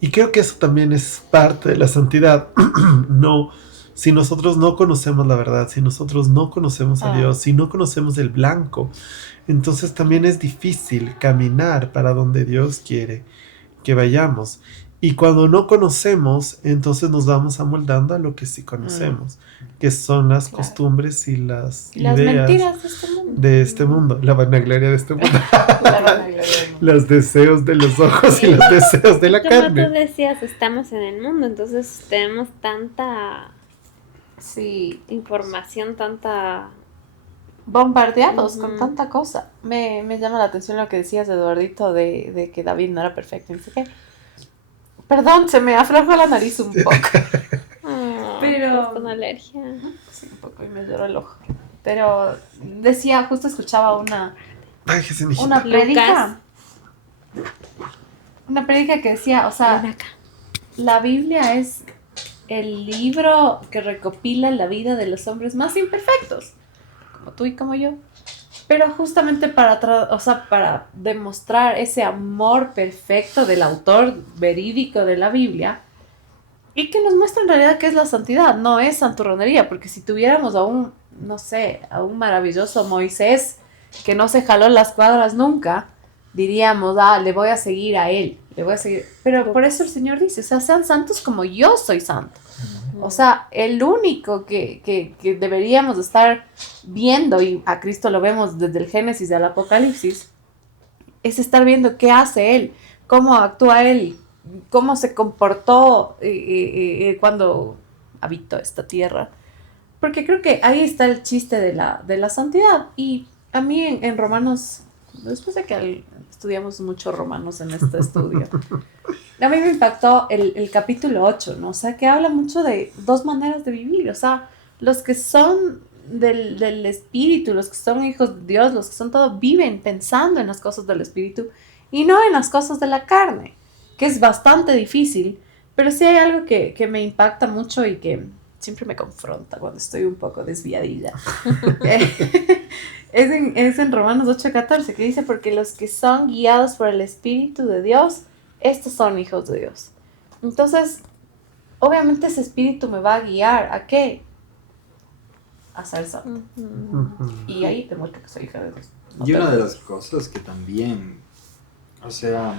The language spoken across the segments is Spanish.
Y creo que eso también es parte de la santidad. No, si nosotros no conocemos la verdad, si nosotros no conocemos a Dios, si no conocemos el blanco, entonces también es difícil caminar para donde Dios quiere que vayamos. Y cuando no conocemos, entonces nos vamos amoldando a lo que sí conocemos, que son las Claro. costumbres y las Y las ideas mentiras de este mundo. de este mundo, la vanagloria de este mundo, La vanagloria del mundo. los deseos de los ojos y los deseos de la Como tú carne. decías, estamos en el mundo, entonces tenemos tanta Sí, información, tanta... bombardeados con Ujú. tanta cosa. Me llama la atención lo que decías, Eduardito, de que David no era perfecto. No sé qué. Perdón, se me aflojó la nariz un poco. Pero- estás con alergia. Sí, un poco y me lloró el ojo. Pero decía, justo escuchaba una Ay, Jesús, mijita. Una Lucas. prédica. Una prédica que decía, o sea, Ven acá. la Biblia es el libro que recopila la vida de los hombres más imperfectos, como tú y como yo. Pero justamente para demostrar ese amor perfecto del autor verídico de la Biblia y que nos muestra en realidad qué es la santidad, no es santurronería, porque si tuviéramos a un, no sé, a un maravilloso Moisés que no se jaló las cuadras nunca, diríamos, le voy a seguir a él, le voy a seguir. Pero por eso el Señor dice, o sea, sean santos como yo soy santo. O sea, el único que deberíamos estar viendo, y a Cristo lo vemos desde el Génesis al Apocalipsis, es estar viendo qué hace Él, cómo actúa Él, cómo se comportó cuando habitó esta tierra. Porque creo que ahí está el chiste de la santidad. Y a mí en Romanos, después de que estudiamos mucho Romanos en este estudio, a mí me impactó el capítulo 8, ¿no? O sea, que habla mucho de dos maneras de vivir. O sea, los que son del espíritu, los que son hijos de Dios, los que son todo, viven pensando en las cosas del espíritu y no en las cosas de la carne, que es bastante difícil. Pero sí hay algo que me impacta mucho y que siempre me confronta cuando estoy un poco desviadilla. Es en Romanos 8:14 que dice, porque los que son guiados por el Espíritu de Dios, estos son hijos de Dios. Entonces, obviamente ese espíritu me va a guiar ¿a qué? A ser santo. Ujú. Y ahí te muestro que soy hija de Dios. No Y te una de muestro. las cosas que también, o sea,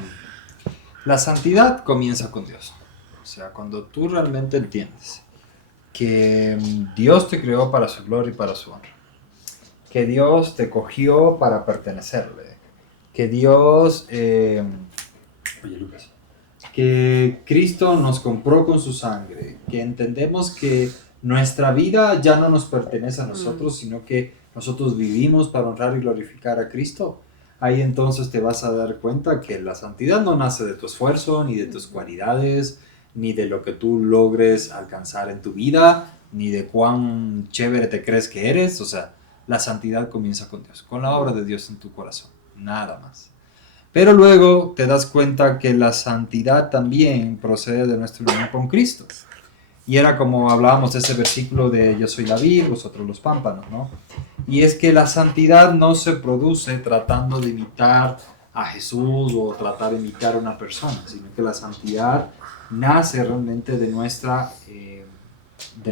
la santidad comienza con Dios. O sea, cuando tú realmente entiendes que Dios te creó para su gloria y para su honra, que Dios te cogió para pertenecerle, que Dios, oye Lucas, que Cristo nos compró con su sangre, que entendemos que nuestra vida ya no nos pertenece a nosotros, sino que nosotros vivimos para honrar y glorificar a Cristo. Ahí entonces te vas a dar cuenta que la santidad no nace de tu esfuerzo, ni de tus cualidades, ni de lo que tú logres alcanzar en tu vida, ni de cuán chévere te crees que eres. O sea, la santidad comienza con Dios, con la obra de Dios en tu corazón, nada más. Pero luego te das cuenta que la santidad también procede de nuestra unión con Cristo. Y era como hablábamos de ese versículo de yo soy la vid, vosotros los pámpanos, ¿no? Y es que la santidad no se produce tratando de imitar a Jesús o tratar de imitar a una persona, sino que la santidad nace realmente de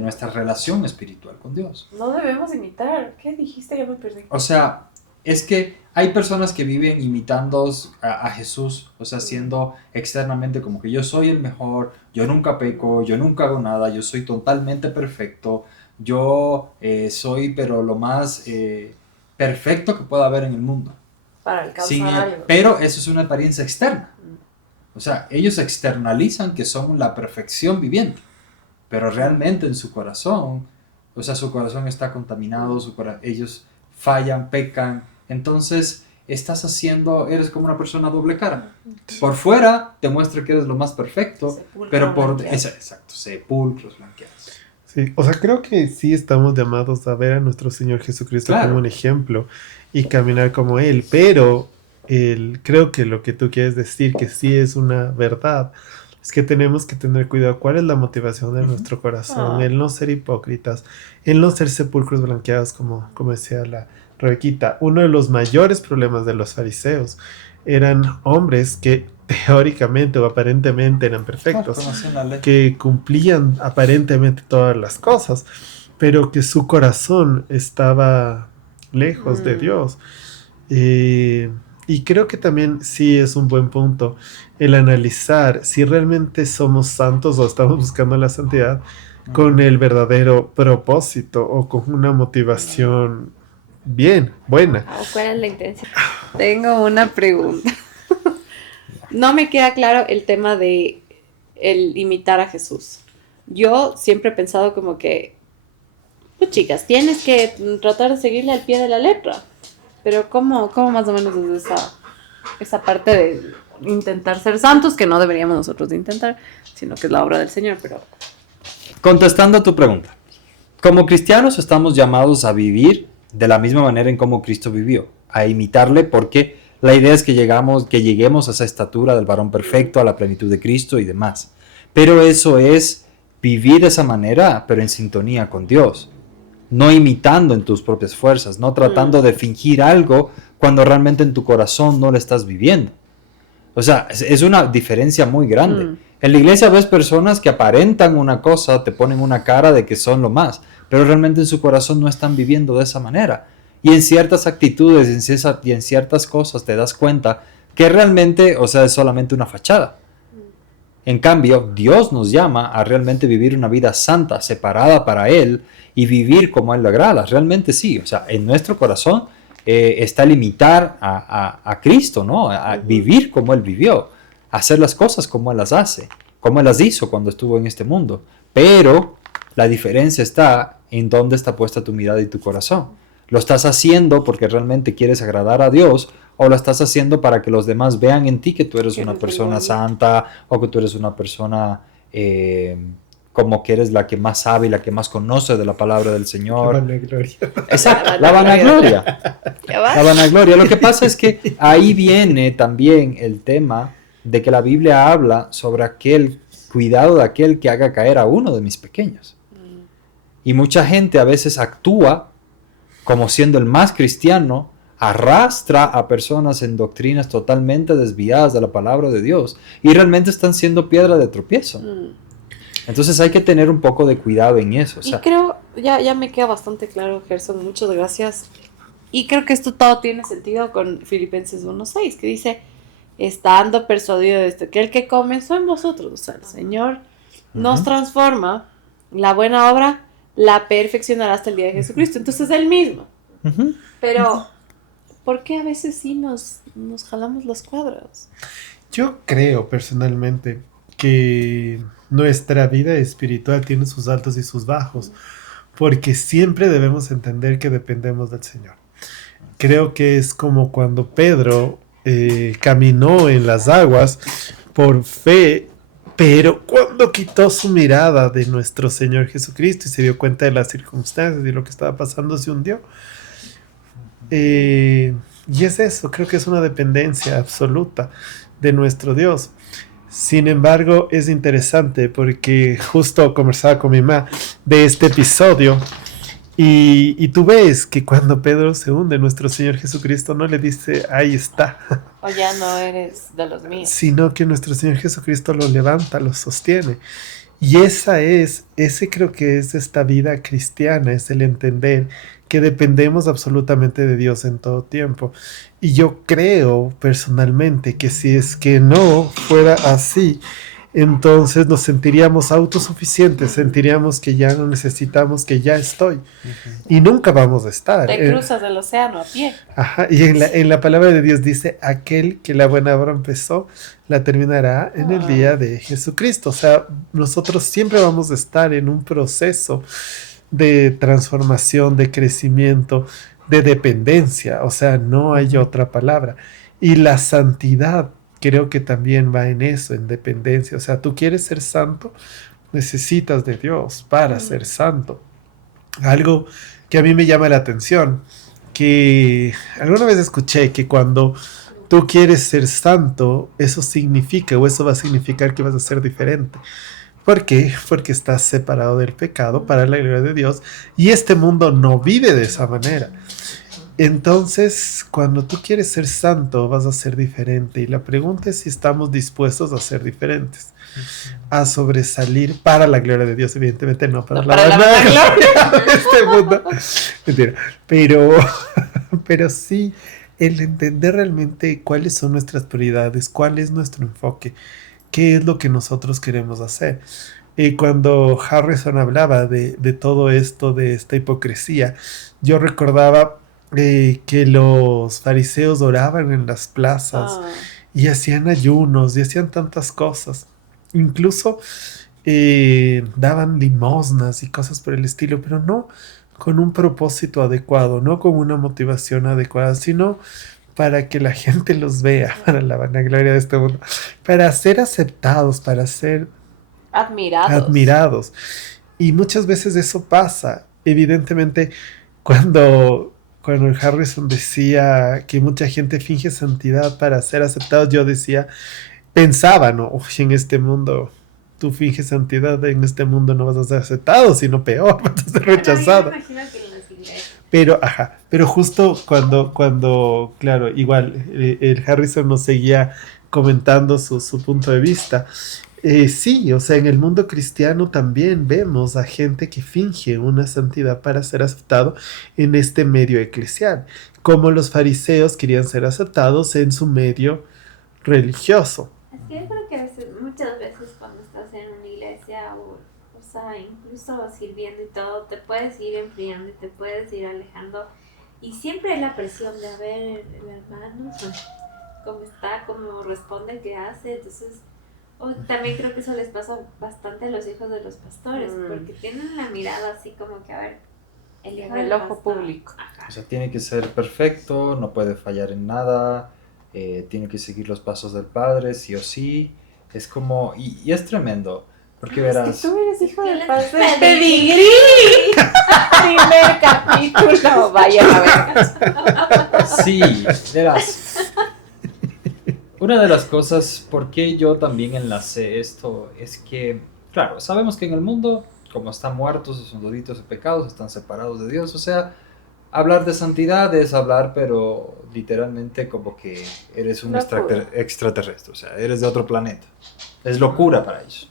nuestra relación espiritual con Dios. No debemos imitar. ¿Qué dijiste? Ya me perdí. O sea, es que hay personas que viven imitando a Jesús, o sea, siendo externamente como que yo soy el mejor, yo nunca peco, yo nunca hago nada, yo soy totalmente perfecto, yo soy pero lo más perfecto que pueda haber en el mundo. Para alcanzar algo. Pero eso es una apariencia externa. O sea, ellos externalizan que son la perfección viviente, pero realmente en su corazón, o sea, su corazón está contaminado, ellos fallan, pecan, entonces eres como una persona doble cara. Por fuera te muestra que eres lo más perfecto, Sepulcro pero por blanqueado. exacto, sepulcros blanqueados. Sí, o sea, creo que sí estamos llamados a ver a nuestro Señor Jesucristo Claro. como un ejemplo y caminar como Él, pero creo que lo que tú quieres decir, que sí es una verdad, es que tenemos que tener cuidado cuál es la motivación de nuestro corazón, el no ser hipócritas, el no ser sepulcros blanqueados, como decía la Rebequita. Uno de los mayores problemas de los fariseos eran hombres que teóricamente o aparentemente eran perfectos, conocían la ley. que cumplían aparentemente todas las cosas, pero que su corazón estaba lejos de Dios. Y creo que también sí es un buen punto el analizar si realmente somos santos o estamos buscando la santidad con el verdadero propósito o con una motivación bien, buena. ¿Cuál es la intención? Tengo una pregunta. No me queda claro el tema de el imitar a Jesús. Yo siempre he pensado como que, pues chicas, tienes que tratar de seguirle al pie de la letra. Pero ¿cómo más o menos es esa parte de intentar ser santos, que no deberíamos nosotros de intentar, sino que es la obra del Señor? Pero Contestando a tu pregunta, como cristianos estamos llamados a vivir de la misma manera en como Cristo vivió, a imitarle, porque la idea es que lleguemos a esa estatura del varón perfecto, a la plenitud de Cristo y demás. Pero eso es vivir de esa manera, pero en sintonía con Dios. No imitando en tus propias fuerzas, no tratando de fingir algo cuando realmente en tu corazón no lo estás viviendo. O sea, es una diferencia muy grande. En la iglesia ves personas que aparentan una cosa, te ponen una cara de que son lo más, pero realmente en su corazón no están viviendo de esa manera. Y en ciertas actitudes y en ciertas cosas te das cuenta que realmente, o sea, es solamente una fachada. En cambio, Dios nos llama a realmente vivir una vida santa, separada para Él, y vivir como a Él le agrada. Realmente sí, o sea, en nuestro corazón está el imitar a Cristo, ¿no? A vivir como Él vivió, hacer las cosas como Él las hace, como Él las hizo cuando estuvo en este mundo. Pero la diferencia está en dónde está puesta tu mirada y tu corazón. ¿Lo estás haciendo porque realmente quieres agradar a Dios, o lo estás haciendo para que los demás vean en ti que tú eres una persona santa, o que tú eres una persona como que eres la que más sabe y la que más conoce de la palabra del Señor? La vanagloria. Exacto, la vanagloria. La vanagloria. Lo que pasa es que ahí viene también el tema de que la Biblia habla sobre aquel cuidado de aquel que haga caer a uno de mis pequeños. Y mucha gente a veces actúa como siendo el más cristiano, arrastra a personas en doctrinas totalmente desviadas de la palabra de Dios y realmente están siendo piedra de tropiezo. Entonces hay que tener un poco de cuidado en eso. O sea, y creo, ya me queda bastante claro, Gerson, muchas gracias. Y creo que esto todo tiene sentido con Filipenses 1:6, que dice, estando persuadido de esto, que el que comenzó en vosotros, o sea, el Señor nos transforma, la buena obra la perfeccionará hasta el día de Jesucristo. Entonces es el mismo. Pero, ¿por qué a veces sí nos jalamos los cuadros? Yo creo personalmente que nuestra vida espiritual tiene sus altos y sus bajos, porque siempre debemos entender que dependemos del Señor. Creo que es como cuando Pedro caminó en las aguas por fe, pero cuando quitó su mirada de nuestro Señor Jesucristo y se dio cuenta de las circunstancias y lo que estaba pasando, se hundió. Y es eso, creo que es una dependencia absoluta de nuestro Dios. Sin embargo, es interesante porque justo conversaba con mi mamá de este episodio y tú ves que cuando Pedro se hunde, nuestro Señor Jesucristo no le dice, ahí está. O ya no eres de los míos. Sino que nuestro Señor Jesucristo lo levanta, lo sostiene. Y ese creo que es esta vida cristiana, es el entender que dependemos absolutamente de Dios en todo tiempo. Y yo creo personalmente que si es que no fuera así, entonces nos sentiríamos autosuficientes, sentiríamos que ya no necesitamos, que ya estoy. Y nunca vamos a estar. Te cruzas el océano a pie. Ajá, y en la palabra de Dios dice, aquel que la buena obra empezó, la terminará en el día de Jesucristo. O sea, nosotros siempre vamos a estar en un proceso de transformación, de crecimiento, de dependencia. O sea, no hay otra palabra. Y la santidad creo que también va en eso, en dependencia. O sea, tú quieres ser santo, necesitas de Dios para ser santo. Algo que a mí me llama la atención, que alguna vez escuché que cuando tú quieres ser santo, eso significa, o eso va a significar que vas a ser diferente. ¿Por qué? Porque estás separado del pecado para la gloria de Dios, y este mundo no vive de esa manera. entonces, cuando tú quieres ser santo, vas a ser diferente. Y la pregunta es si estamos dispuestos a ser diferentes, a sobresalir para la gloria de Dios, evidentemente no para No la para la vanagloria de este mundo. Mentira. Pero sí, el entender realmente cuáles son nuestras prioridades, cuál es nuestro enfoque, qué es lo que nosotros queremos hacer. Y cuando Harrison hablaba de todo esto, de esta hipocresía, yo recordaba que los fariseos oraban en las plazas Ah, y hacían ayunos y hacían tantas cosas. Incluso daban limosnas y cosas por el estilo, pero no con un propósito adecuado, no con una motivación adecuada, sino para que la gente los vea, para la vanagloria de este mundo, para ser aceptados, para ser admirados. admirados. Y muchas veces eso pasa. Evidentemente, cuando el Harrison decía que mucha gente finge santidad para ser aceptados, yo decía, pensaba, ¿no? Uy, en este mundo, tú finges santidad, en este mundo no vas a ser aceptado, sino peor, vas a ser rechazado. Yo me imagino que en las iglesias. Pero justo cuando, claro, igual, el Harrison nos seguía comentando su punto de vista. Sí, o sea, en el mundo cristiano también vemos a gente que finge una santidad para ser aceptado en este medio eclesial, como los fariseos querían ser aceptados en su medio religioso. Es que yo creo que muchas veces cuando estás en una iglesia o sea, incluso sirviendo y todo, te puedes ir enfriando y te puedes ir alejando. Y siempre hay la presión de, a ver, el hermano, cómo está, cómo responde, qué hace. Entonces, también creo que eso les pasa bastante a los hijos de los pastores, porque tienen la mirada así como que, a ver, el hijo En del el ojo pastor. público. Ajá. O sea, tiene que ser perfecto, no puede fallar en nada, tiene que seguir los pasos del padre, sí o sí. Es como, y es tremendo, porque verás, Tú eres hijo Yo del les pastor pedí. Pedigrí. Primer capítulo. Vayan a ver. sí, verás. Una de las cosas por qué yo también enlacé esto es que, claro, sabemos que en el mundo, como están muertos, son delitos y pecados, están separados de Dios, o sea, hablar de santidad es hablar, pero literalmente como que eres un Locura. extraterrestre, o sea, eres de otro planeta. Es locura para ellos.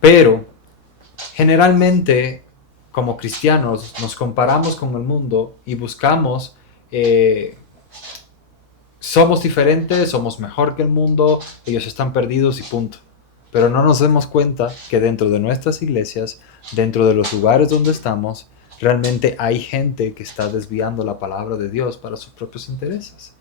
Pero, generalmente, como cristianos, nos comparamos con el mundo y buscamos, somos diferentes, somos mejor que el mundo, ellos están perdidos y punto. Pero no nos damos cuenta que dentro de nuestras iglesias, dentro de los lugares donde estamos, realmente hay gente que está desviando la palabra de Dios para sus propios intereses.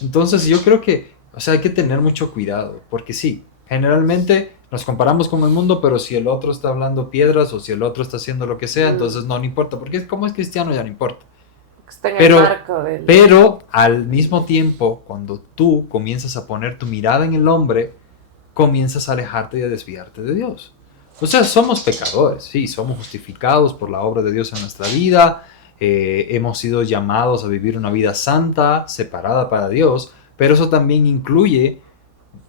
Entonces yo creo que, o sea, hay que tener mucho cuidado, porque sí, generalmente nos comparamos con el mundo, pero si el otro está hablando piedras o si el otro está haciendo lo que sea, entonces no importa, porque como es cristiano ya no importa. Está en Pero- el marco del... Pero al mismo tiempo, cuando tú comienzas a poner tu mirada en el hombre, comienzas a alejarte y a desviarte de Dios. O sea, somos pecadores, sí, somos justificados por la obra de Dios en nuestra vida, hemos sido llamados a vivir una vida santa, separada para Dios, pero eso también incluye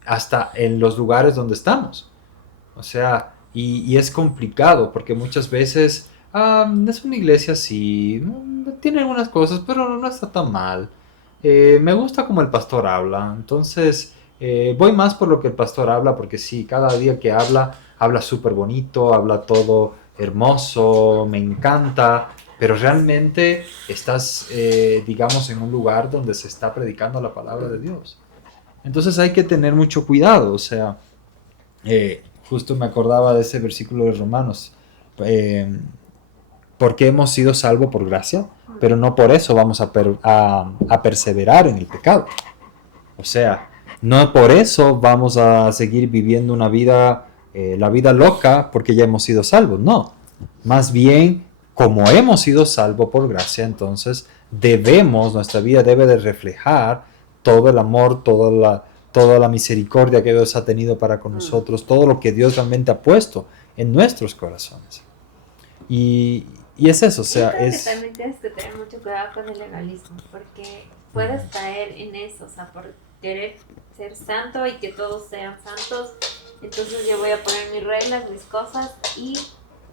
hasta en los lugares donde estamos. O sea, y es complicado porque muchas veces es una iglesia así, tiene algunas cosas, pero no está tan mal. Me gusta como el pastor habla, entonces voy más por lo que el pastor habla, porque sí, cada día que habla súper bonito, habla todo hermoso, me encanta, pero realmente estás, digamos, en un lugar donde se está predicando la palabra de Dios. Entonces hay que tener mucho cuidado, o sea, justo me acordaba de ese versículo de Romanos, porque hemos sido salvos por gracia, pero no por eso vamos a perseverar en el pecado. O sea, no por eso vamos a seguir viviendo una vida, la vida loca, porque ya hemos sido salvos, no. Más bien, como hemos sido salvos por gracia, entonces nuestra vida debe de reflejar todo el amor, toda la misericordia que Dios ha tenido para con nosotros, todo lo que Dios realmente ha puesto en nuestros corazones. Y es eso, o sea, Yo creo es... que también tienes que tener mucho cuidado con el legalismo, porque puedes caer en eso, o sea, por querer ser santo y que todos sean santos, entonces yo voy a poner mis reglas, mis cosas, y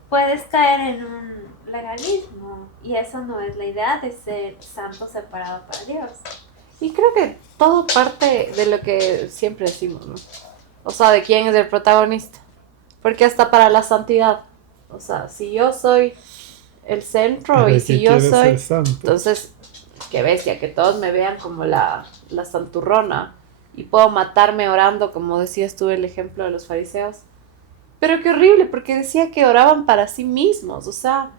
puedes caer en legalismo. Y eso no es la idea de ser santo separado para Dios. Y creo que todo parte de lo que siempre decimos, ¿no? O sea, de quién es el protagonista. Porque hasta para la santidad. O sea, si yo soy el centro Para y que si yo quieres soy... ser santo. Entonces, qué bestia, que todos me vean como la santurrona. Y puedo matarme orando, como decías tú el ejemplo de los fariseos. Pero qué horrible, porque decía que oraban para sí mismos. O sea,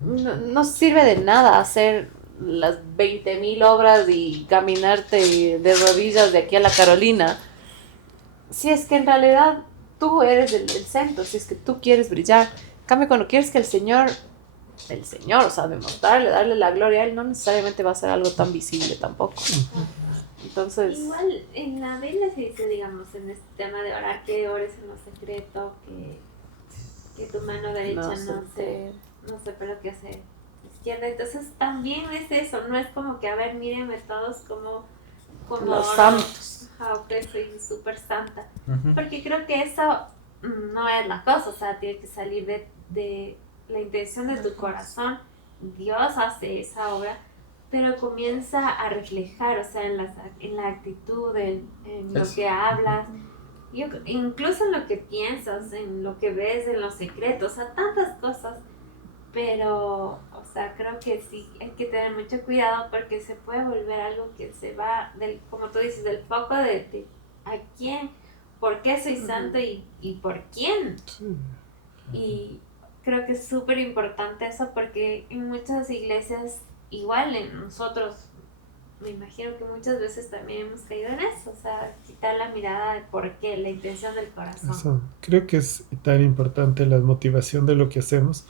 no sirve de nada hacer las 20.000 obras y caminarte de rodillas de aquí a la Carolina. Si es que en realidad tú eres el centro, si es que tú quieres brillar. En cambio, cuando quieres que el Señor, o sea, demostrarle, darle la gloria a Él, no necesariamente va a ser algo tan visible tampoco. Entonces... Igual en la Biblia se dice, digamos, en este tema de orar, que ores en lo secreto, que tu mano derecha no sepa lo que hace izquierda. Entonces también es eso, no es como que, a ver, mírenme todos como los santos. Que soy súper santa. Ujú. Porque creo que eso no es la cosa, o sea, tiene que salir de la intención de tu corazón. Dios hace esa obra, pero comienza a reflejar, o sea, en la actitud, en lo Eso. que hablas, incluso en lo que piensas, en lo que ves, en los secretos, o sea, tantas cosas. Pero, o sea, creo que sí hay que tener mucho cuidado porque se puede volver algo que se va como tú dices, del foco de a quién, por qué soy santo y por quién. Sí. Y creo que es súper importante eso porque en muchas iglesias, igual en nosotros, me imagino que muchas veces también hemos caído en eso, o sea, quitar la mirada de por qué, la intención del corazón. Eso. Creo que es tan importante la motivación de lo que hacemos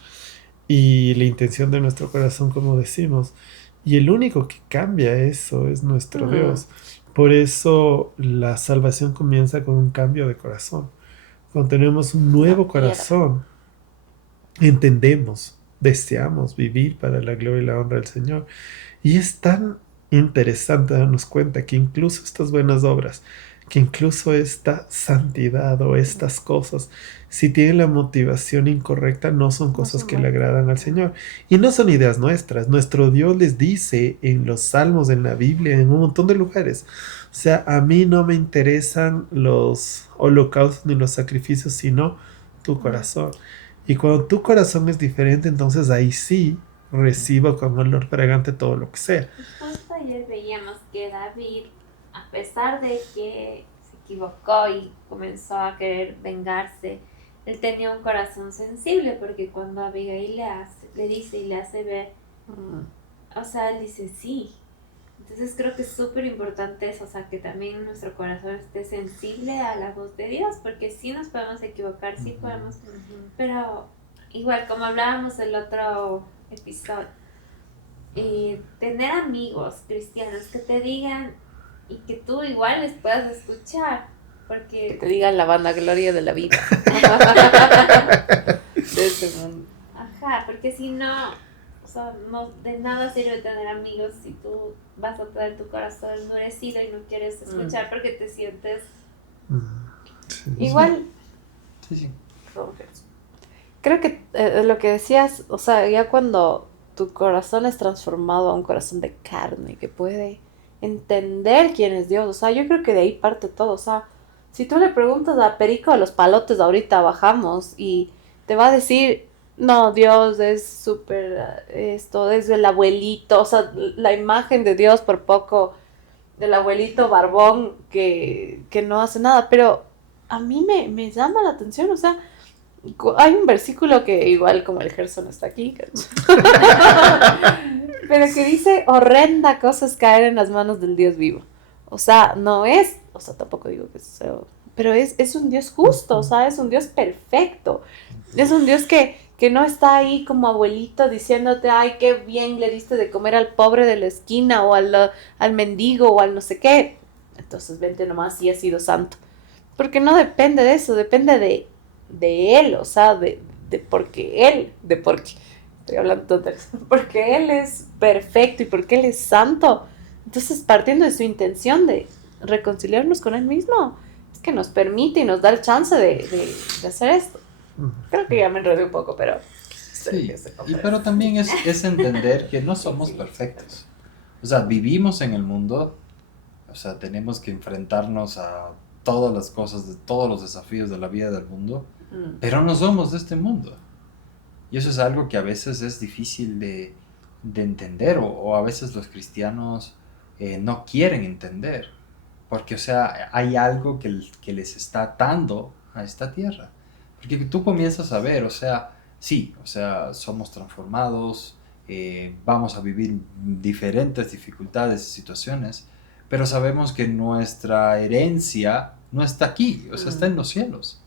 y la intención de nuestro corazón, como decimos. Y el único que cambia eso es nuestro Dios. Por eso la salvación comienza con un cambio de corazón. Cuando tenemos un nuevo corazón, entendemos, deseamos vivir para la gloria y la honra del Señor. Y es tan interesante darnos cuenta que incluso estas buenas obras, que incluso esta santidad o estas cosas, si tienen la motivación incorrecta, no son cosas que le agradan al Señor. Y no son ideas nuestras. Nuestro Dios les dice en los salmos, en la Biblia, en un montón de lugares. O sea, a mí no me interesan los holocaustos ni los sacrificios, sino tu corazón. Y cuando tu corazón es diferente, entonces ahí sí recibo con olor fragante todo lo que sea. Justo ayer veíamos que David, a pesar de que se equivocó y comenzó a querer vengarse, él tenía un corazón sensible porque cuando Abigail le dice y le hace ver, o sea, él dice sí. Entonces creo que es súper importante eso, o sea, que también nuestro corazón esté sensible a la voz de Dios, porque sí nos podemos equivocar, sí podemos, pero igual como hablábamos el otro episodio, tener amigos cristianos que te digan y que tú igual les puedas escuchar, porque Que te digan la vanagloria de la vida. De este mundo. ajá, porque si no, o sea, no, de nada sirve tener amigos si tú vas a tener tu corazón endurecido y no quieres escuchar porque te sientes... Sí. Igual, Sí. creo que lo que decías, o sea, ya cuando tu corazón es transformado a un corazón de carne que puede entender quién es Dios, o sea, yo creo que de ahí parte todo, o sea, si tú le preguntas a Perico de los Palotes, ahorita bajamos y te va a decir, no, Dios es súper esto, es el abuelito, o sea, la imagen de Dios por poco, del abuelito barbón que no hace nada, pero a mí me llama la atención, o sea, hay un versículo que igual como el Gerson está aquí, pero que dice, horrenda cosa es caer en las manos del Dios vivo. O sea, no es, o sea, tampoco digo que sea, pero es un Dios justo, o sea, es un Dios perfecto. Es un Dios que no está ahí como abuelito diciéndote, ay, qué bien le diste de comer al pobre de la esquina o al mendigo o al no sé qué. Entonces vente nomás y has sido santo. Porque no depende de eso, depende de él, o sea, porque estoy hablando porque él es perfecto y porque él es santo. Entonces, partiendo de su intención de reconciliarnos con él mismo, es que nos permite y nos da el chance de hacer esto. Creo que ya me enredé un poco, pero Sí, pero también es entender que no somos perfectos. O sea, vivimos en el mundo, o sea, tenemos que enfrentarnos a todas las cosas, de todos los desafíos de la vida del mundo, pero no somos de este mundo. Y eso es algo que a veces es difícil de entender, o a veces los cristianos no quieren entender, porque, o sea, hay algo que les está atando a esta tierra. Porque tú comienzas a ver, o sea, sí, o sea, somos transformados, vamos a vivir diferentes dificultades y situaciones, pero sabemos que nuestra herencia no está aquí, o sea, está en los cielos.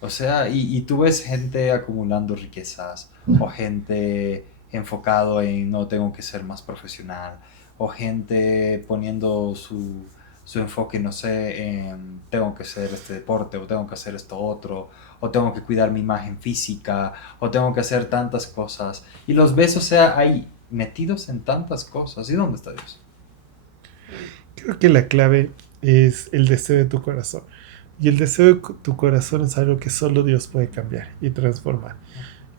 O sea, y tú ves gente acumulando riquezas, o gente enfocado en no tengo que ser más profesional, o gente poniendo su enfoque, no sé, en tengo que hacer este deporte, o tengo que hacer esto otro, o tengo que cuidar mi imagen física, o tengo que hacer tantas cosas. Y los ves, o sea, ahí, metidos en tantas cosas. ¿Y dónde está Dios? Creo que la clave es el deseo de tu corazón. Y el deseo de tu corazón es algo que solo Dios puede cambiar y transformar.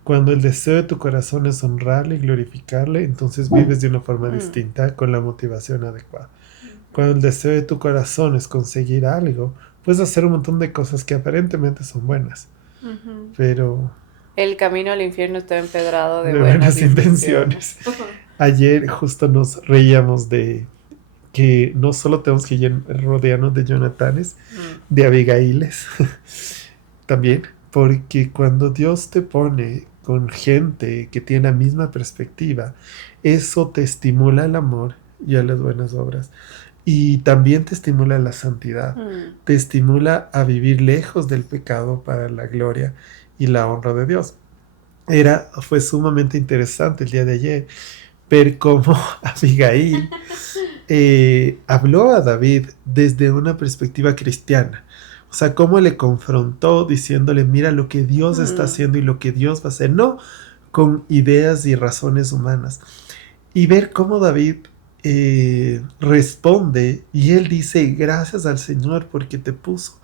Cuando el deseo de tu corazón es honrarle y glorificarle, entonces vives de una forma distinta con la motivación adecuada. Cuando el deseo de tu corazón es conseguir algo, puedes hacer un montón de cosas que aparentemente son buenas, pero El camino al infierno está empedrado de de buenas buenas intenciones. Ayer justo nos reíamos de que no solo tenemos que rodearnos de Jonathanes, de Abigailes, también, porque cuando Dios te pone con gente que tiene la misma perspectiva, eso te estimula el amor y a las buenas obras. Y también te estimula la santidad, te estimula a vivir lejos del pecado para la gloria y la honra de Dios. Fue sumamente interesante el día de ayer ver cómo Abigail habló a David desde una perspectiva cristiana. O sea, cómo le confrontó diciéndole, mira lo que Dios está haciendo y lo que Dios va a hacer, no con ideas y razones humanas. Y ver cómo David responde y él dice, gracias al Señor porque te puso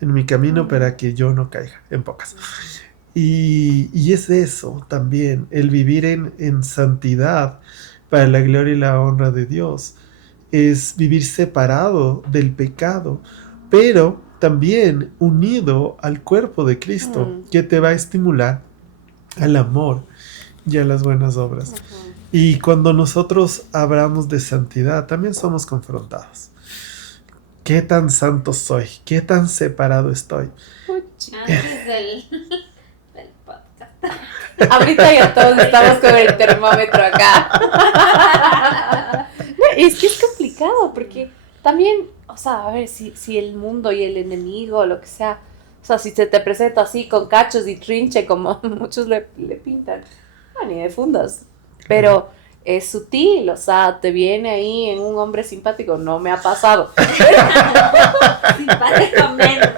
en mi camino para que yo no caiga, en pocas. Y es eso también, el vivir en santidad para la gloria y la honra de Dios. Es vivir separado del pecado, pero también unido al cuerpo de Cristo, que te va a estimular al amor y a las buenas obras. Y cuando nosotros hablamos de santidad, también somos confrontados. ¿Qué tan santo soy? ¿Qué tan separado estoy? Antes del podcast. Ahorita ya todos estamos con el termómetro acá. No, es que es complicado porque también, o sea, a ver, si el mundo y el enemigo, lo que sea, o sea, si se te presenta así con cachos y trinche como muchos le pintan, no, ni de fundas. Pero es sutil, o sea, te viene ahí en un hombre simpático, no me ha pasado. Simpático menos.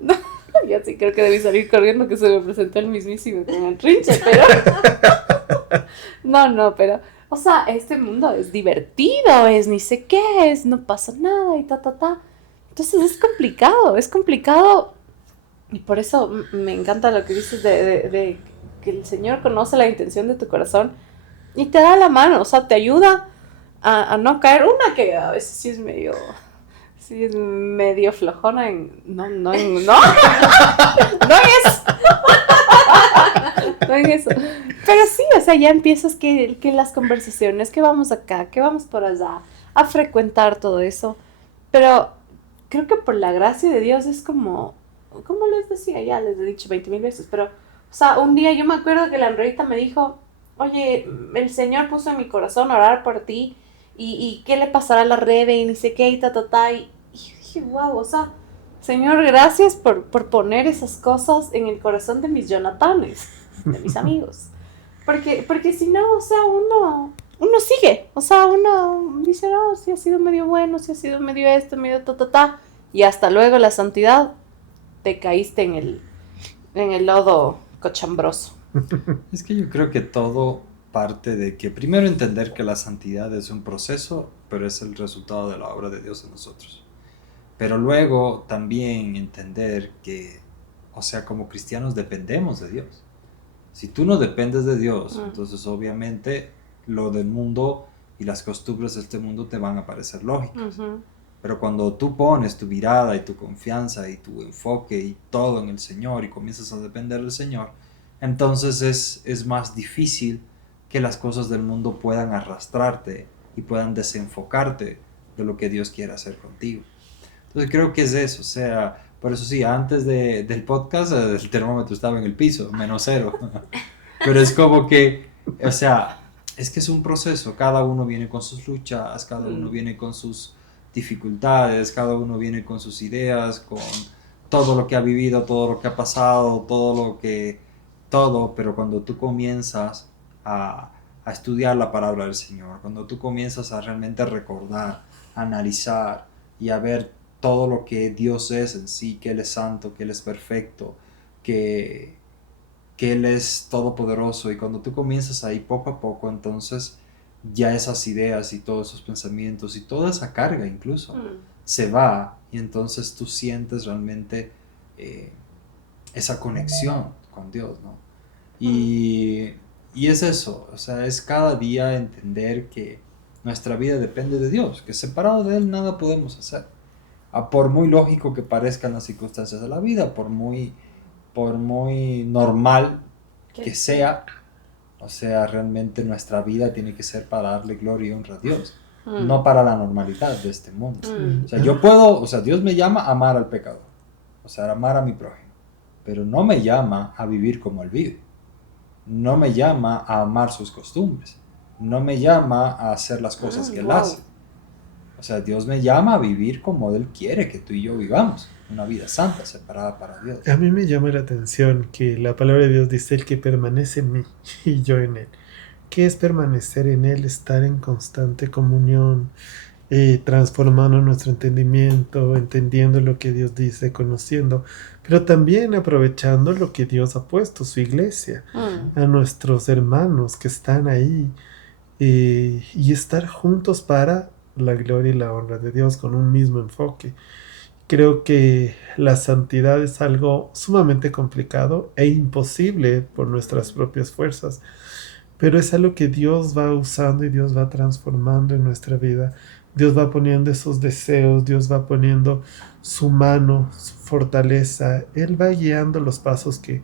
No, yo sí creo que debí salir corriendo que se me presentó el mismísimo con el trinche, pero no, pero o sea, este mundo es divertido, es ni sé qué, es no pasa nada y ta. Entonces es complicado y por eso me encanta lo que dices de que el Señor conoce la intención de tu corazón y te da la mano, o sea, te ayuda a no caer. Una que a veces sí es medio flojona no en eso. Pero sí, o sea, ya empiezas que las conversaciones, que vamos acá, que vamos por allá, a frecuentar todo eso. Pero creo que por la gracia de Dios es como les decía, ya les he dicho 20,000 veces, pero, o sea, un día yo me acuerdo que la Andreita me dijo, oye, el Señor puso en mi corazón orar por ti, y qué le pasará a la red, y ni sé qué, y ta, y yo dije, wow, o sea, Señor, gracias por poner esas cosas en el corazón de mis Jonathanes, de mis amigos. Porque si no, o sea, uno sigue. O sea, uno dice, no, si ha sido medio bueno, si ha sido medio esto, medio ta. Y hasta luego la santidad, te caíste en el lodo cochambroso. Es que yo creo que todo parte de que primero entender que la santidad es un proceso, pero es el resultado de la obra de Dios en nosotros. Pero luego también entender que o sea, como cristianos dependemos de Dios. Si tú no dependes de Dios, entonces obviamente lo del mundo y las costumbres de este mundo te van a parecer lógicas. Pero cuando tú pones tu mirada y tu confianza y tu enfoque y todo en el Señor y comienzas a depender del Señor, entonces es más difícil que las cosas del mundo puedan arrastrarte y puedan desenfocarte de lo que Dios quiere hacer contigo. Entonces creo que es eso, o sea, por eso sí, antes del podcast el termómetro estaba en el piso, -0. Pero es como que, o sea, es que es un proceso, cada uno viene con sus luchas, cada uno viene con sus dificultades, cada uno viene con sus ideas, con todo lo que ha vivido, todo lo que ha pasado, todo, pero cuando tú comienzas a estudiar la palabra del Señor, cuando tú comienzas a realmente recordar, a analizar y a ver todo lo que Dios es en sí, que Él es santo, que Él es perfecto, que Él es todopoderoso, y cuando tú comienzas ahí poco a poco, entonces ya esas ideas y todos esos pensamientos y toda esa carga incluso se va, y entonces tú sientes realmente esa conexión con Dios, ¿no? Y es eso, o sea, es cada día entender que nuestra vida depende de Dios, que separado de Él nada podemos hacer. Por muy lógico que parezcan las circunstancias de la vida, por muy normal que sea, o sea, realmente nuestra vida tiene que ser para darle gloria y honra a Dios, no para la normalidad de este mundo. O sea, Dios me llama a amar al pecador, o sea, a amar a mi prójimo, pero no me llama a vivir como Él vive, no me llama a amar sus costumbres, no me llama a hacer las cosas que Él hace. O sea, Dios me llama a vivir como Él quiere que tú y yo vivamos, una vida santa, separada para Dios. A mí me llama la atención que la palabra de Dios dice: el que permanece en mí y yo en Él. ¿Qué es permanecer en Él? Estar en constante comunión, transformando nuestro entendimiento, entendiendo lo que Dios dice, conociendo, pero también aprovechando lo que Dios ha puesto, su iglesia, a nuestros hermanos que están ahí, y estar juntos para la gloria y la honra de Dios con un mismo enfoque. Creo que la santidad es algo sumamente complicado e imposible por nuestras propias fuerzas, pero es algo que Dios va usando y Dios va transformando en nuestra vida. Dios va poniendo esos deseos, Dios va poniendo su mano, su fortaleza. Él va guiando los pasos que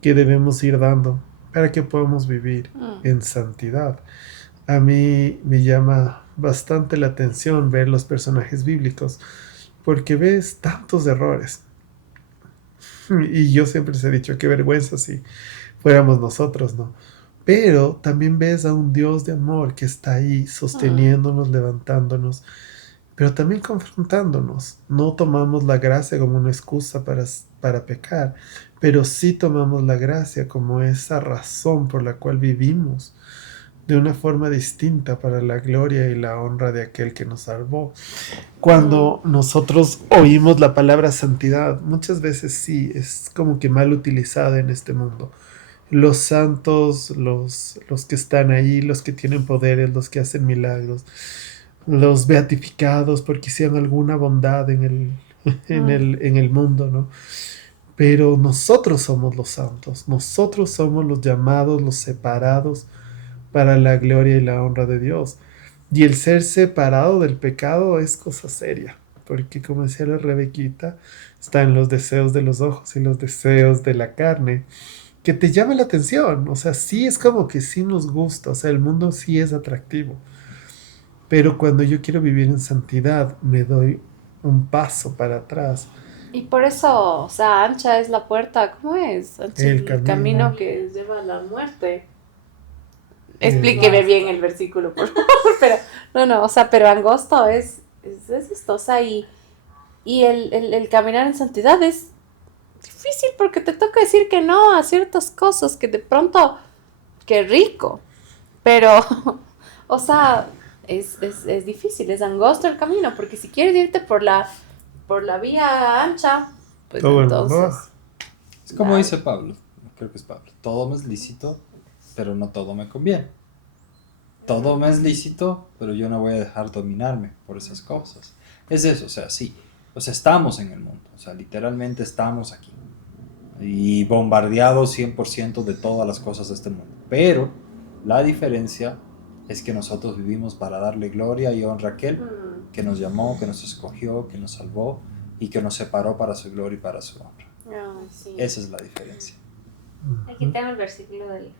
debemos ir dando para que podamos vivir en santidad. A mí me llama bastante la atención ver los personajes bíblicos, porque ves tantos errores. Y yo siempre les he dicho, qué vergüenza si fuéramos nosotros, ¿no? Pero también ves a un Dios de amor que está ahí sosteniéndonos, levantándonos, pero también confrontándonos. No tomamos la gracia como una excusa para pecar, pero sí tomamos la gracia como esa razón por la cual vivimos de una forma distinta para la gloria y la honra de aquel que nos salvó. Cuando nosotros oímos la palabra santidad, muchas veces sí, es como que mal utilizada en este mundo. Los santos, los que están ahí, los que tienen poderes, los que hacen milagros, los beatificados porque hicieron alguna bondad en el mundo, ¿no? Pero nosotros somos los santos, nosotros somos los llamados, los separados para la gloria y la honra de Dios. Y el ser separado del pecado es cosa seria, porque como decía la Rebequita, están los deseos de los ojos y los deseos de la carne, que te llama la atención. O sea, sí es como que sí nos gusta, o sea, el mundo sí es atractivo. Pero cuando yo quiero vivir en santidad, me doy un paso para atrás. Y por eso, o sea, ancha es la puerta, ¿cómo es? Ancha El el camino que lleva a la muerte. Explíqueme bien el versículo, por favor. Pero, no, o sea, pero angosto es esto, o sea, y el caminar en santidad es difícil porque te toca decir que no a ciertas cosas que de pronto, qué rico, pero, o sea, es difícil, es angosto el camino, porque si quieres irte por la vía ancha, pues todo entonces... Es como dice Pablo, creo que es Pablo, todo me es lícito, pero no todo me conviene. Todo me es lícito, pero yo no voy a dejar dominarme por esas cosas. Es eso, o sea, sí. O sea, estamos en el mundo, o sea, literalmente estamos aquí. y bombardeados 100% de todas las cosas de este mundo. Pero la diferencia es que nosotros vivimos para darle gloria y honra a aquel que nos llamó, que nos escogió, que nos salvó y que nos separó para su gloria y para su honra. Ay, sí. Esa es la diferencia. Aquí tengo el versículo del...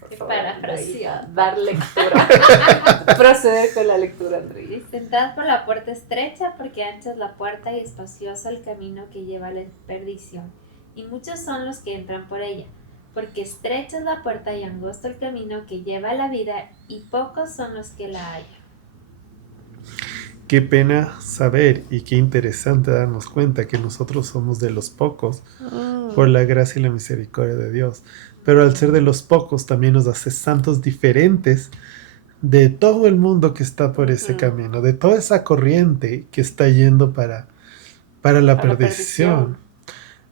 Por Qué favor, parafraseo. Andreina, dar lectura. Proceder con la lectura, Andreina. Dice, entrad por la puerta estrecha, porque ancha es la puerta y espacioso el camino que lleva a la perdición, y muchos son los que entran por ella. Porque estrecha es la puerta y angosto el camino que lleva a la vida, y pocos son los que la hallan. Qué pena saber y qué interesante darnos cuenta que nosotros somos de los pocos por la gracia y la misericordia de Dios. Pero al ser de los pocos también nos hace santos diferentes de todo el mundo que está por ese camino, de toda esa corriente que está yendo para la perdición.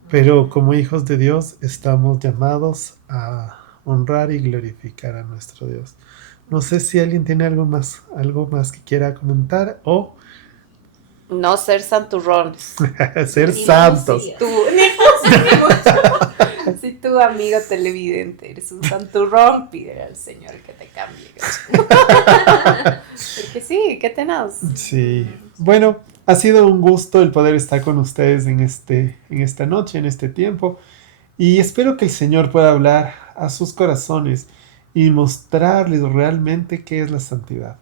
Pero como hijos de Dios estamos llamados a honrar y glorificar a nuestro Dios. No sé si alguien tiene algo más que quiera comentar o No ser santurrones. ser Ni santos. música. Si tu amigo televidente eres un santurrón, pídele al Señor que te cambie. Porque sí, qué tenaz. Sí. Bueno, ha sido un gusto el poder estar con ustedes en esta noche, en este tiempo. Y espero que el Señor pueda hablar a sus corazones y mostrarles realmente qué es la santidad.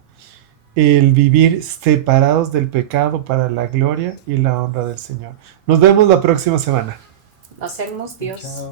El vivir separados del pecado para la gloria y la honra del Señor. Nos vemos la próxima semana. No seamos Dios. Chao.